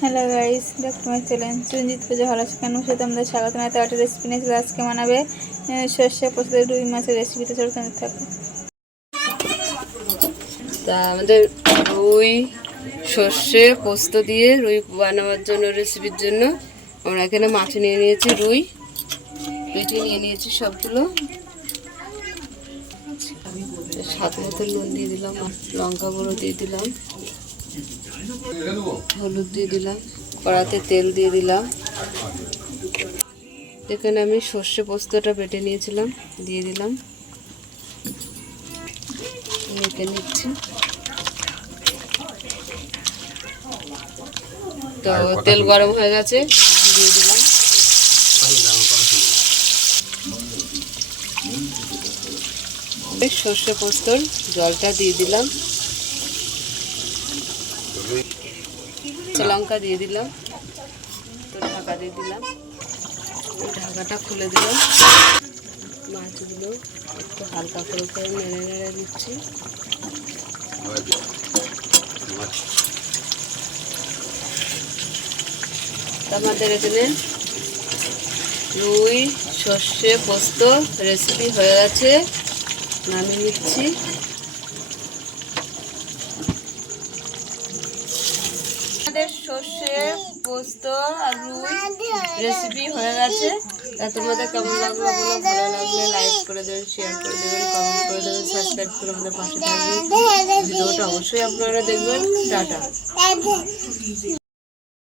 Hello guys, back to my channel Suranjit Puja ভালো আছো কেন সাথে আমাদের স্বাগত জানাতে একটা রেসিপি নিয়েছিল। আজকে বানাবে সর্ষে পোস্ত রুই মাছের রেসিপিতে চলো তোমাদের থাকো। তা আমাদের রুই সর্ষে পোস্ত দিয়ে রুই বানাবার জন্য রেসিপির জন্য আমরা এখানে মাছ নিয়ে নিয়েছি, রুইটি নিয়ে নিয়েছি সবগুলো। স্বাদ মতো নুন দিয়ে দিলাম, লঙ্কা গুঁড়ো দিয়ে দিলাম, হলুদ দিয়ে দিলাম, কড়াতে তেল দিয়ে দিলাম। এখানে আমি সর্ষে পোস্তটা বেটে নিয়েছিলাম, দিয়ে দিলাম, মেখে নিচ্ছি। তো তেল গরম হয়ে গেছে, দিয়ে দিলাম সর্ষে পোস্তর জলটা, দিয়ে দিলাম লঙ্কা দিয়ে দিলাম, তো ঢাকা দিয়ে দিলাম, ঢাকাটা খুলে দিলাম। মাছগুলো একটু হালকা করে নেড়ে নেড়ে দিচ্ছি। আমাদের এখানে রুই সর্ষে পোস্ত রেসিপি হয়ে গেছে, নামিয়ে নিচ্ছি। আমাদের সর্ষে পোস্ত আর রুই রেসিপি হয়ে গেছে। তা তোমাদের কেমন লাগলো বলো, ভালো লাগলে লাইক করে দেবেন, শেয়ার করে দেবেন, কমেন্ট করে দেবেন, সাবস্ক্রাইব করে আমাদের পাশে থাকবেন। ভিডিওটা অবশ্যই আপনারা দেখবেন। টাটা।